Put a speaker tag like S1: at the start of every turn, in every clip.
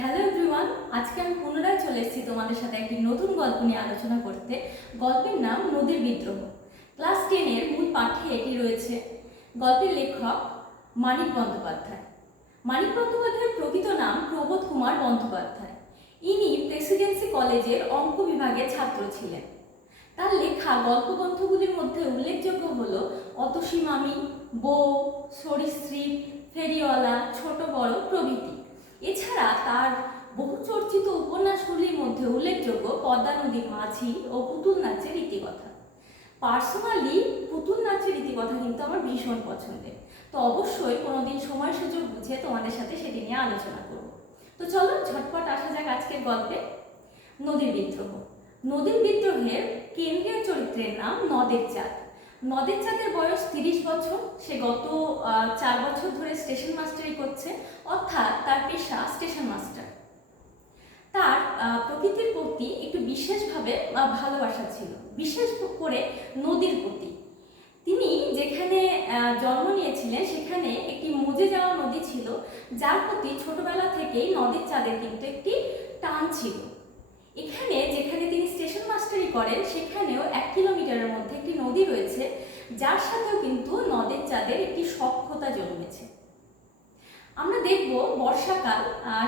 S1: Hello everyone আজকে আমি পুনরায় চলে এসেছি তোমাদের সাথে একটি নতুন গল্প নিয়ে আলোচনা করতে। গল্পের নাম নদীর বিদ্রোহ। ক্লাস টেনের মূল পাঠ্যে এটি রয়েছে। গল্পের লেখক মানিক বন্দ্যোপাধ্যায়। মানিক বন্দ্যোপাধ্যায়ের প্রকৃত নাম প্রবোধ কুমার বন্দ্যোপাধ্যায়। ইনি প্রেসিডেন্সি কলেজের অঙ্ক বিভাগের ছাত্র ছিলেন। তার লেখা গল্পগ্রন্থগুলির মধ্যে উল্লেখযোগ্য হল অতসীমামি বউ, সরীসৃপ, ফেরিওয়ালা, ছোট বড় প্রভৃতি। এছাড়া তার বহু চর্চিত উপন্যাসগুলির মধ্যে উল্লেখযোগ্য পদ্মা নদীর মাঝি ও পুতুল নাচের রীতিকথা। পার্সোনালি পুতুল নাচের রীতিকথা কিন্তু আমার ভীষণ পছন্দের। তো অবশ্যই কোনোদিন সময় সুযোগ বুঝে তোমাদের সাথে সেটি নিয়ে আলোচনা করব। তো চলো ঝটপট আসা যাক আজকের গল্পে। নদীর বিদ্রোহ। নদীর বিদ্রোহের কেন্দ্রীয় চরিত্রের নাম নদের চাঁদ। নদের চাঁদের বয়স তিরিশ বছর, সে গত চার বছর ধরে স্টেশন মাস্টারি করছে, অর্থাৎ তার পেশা স্টেশন মাস্টার তার প্রকৃতির প্রতি একটু বিশেষভাবে ভালোবাসা ছিল, বিশেষ করে নদীর প্রতি। তিনি যেখানে জন্ম নিয়েছিলেন, সেখানে একটি মজে যাওয়া নদী ছিল, যার প্রতি ছোটবেলা থেকেই নদীর চাঁদের কিন্তু একটি টান ছিল। এখানে যেখানে তিনি স্টেশন মাস্টারি করেন, সেখানেও এক কিলোমিটারের মধ্যে নদী রয়েছে, যার সাথেও কিন্তু নদের চাঁদের একটি সক্ষতা জন্মেছে। আমরা দেখব বর্ষাকাল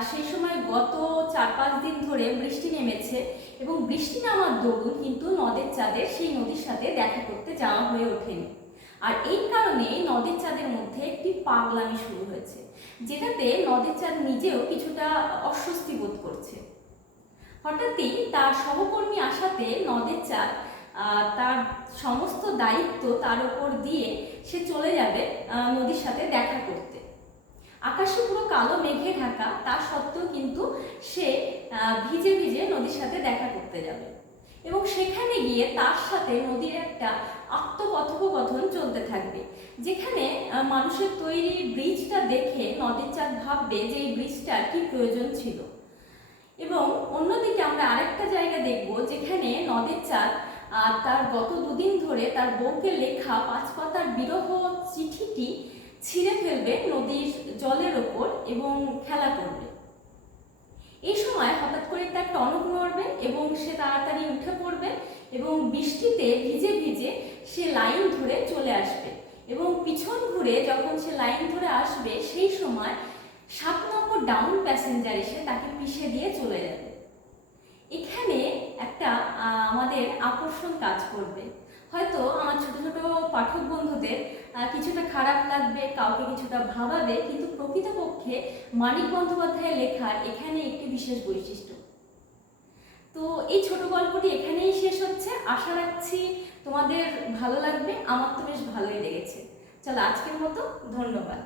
S1: সেই সময় গত চার পাঁচ দিন ধরে বৃষ্টি নেমেছে এবং বৃষ্টি নামার দরুন কিন্তু নদের চাঁদের সেই নদীর সাথে দেখা করতে যাওয়া হয়ে ওঠেনি। আর এই কারণে নদের চাঁদের মধ্যে একটি পাগলামি শুরু হয়েছে, যেটাতে নদের চাঁদ নিজেও কিছুটা অস্বস্তি বোধ করছে। হঠাৎই তার সহকর্মী আসাতে নদের চাঁদ তার সমস্ত দায়িত্ব তার উপর দিয়ে সে চলে যাবে নদীর সাথে দেখা করতে। আকাশে পুরো কালো মেঘে ঢাকা, তা সত্ত্বেও কিন্তু সে ভিজে ভিজে নদীর সাথে দেখা করতে যাবে। এবং সেখানে গিয়ে তার সাথে নদীর একটা আত্মকথোপকথন চলতে থাকবে, যেখানে মানুষের তৈরি ব্রিজটা দেখে নদীর চাঁদ ভাববে যে এই ব্রিজটার কি প্রয়োজন ছিল। এবং অন্যদিকে আমরা আরেকটা জায়গা দেখব, যেখানে নদের চাঁদ আহ, তার গত দুদিন ধরে তার বউকে লেখা পাঁচ পাতার বিরহ চিঠিটি ছিঁড়ে ফেলবে নদীর জলের ওপর এবং খেলা করবে। এই সময় হঠাৎ করে তার টনক নড়বে এবং সে তাড়াতাড়ি উঠে পড়বে এবং বৃষ্টিতে ভিজে ভিজে সে লাইন ধরে চলে আসবে এবং পিছন ঘুরে যখন সে লাইন ধরে আসবে সেই সময় সাত নম্বর ডাউন প্যাসেঞ্জার এসে তাকে পিষে দিয়ে চলে যাবে। এখানে একটা আমাদের আকর্ষণ কাজ করবে। হয়তো আমার ছোট ছোট পাঠক বন্ধুদের কিছুটা খারাপ লাগবে, কাউকে কিছুটা ভাবাবে, কিন্তু প্রকৃতপক্ষে মানিক বন্দ্যোপাধ্যায়ের লেখার এখানে একটি বিশেষ বৈশিষ্ট্য। তো এই ছোট গল্পটি এখানেই শেষ হচ্ছে। আশা রাখছি তোমাদের ভালো লাগবে, আমার তো বেশ ভালোই লেগেছে। চলো, আজকের মতো ধন্যবাদ।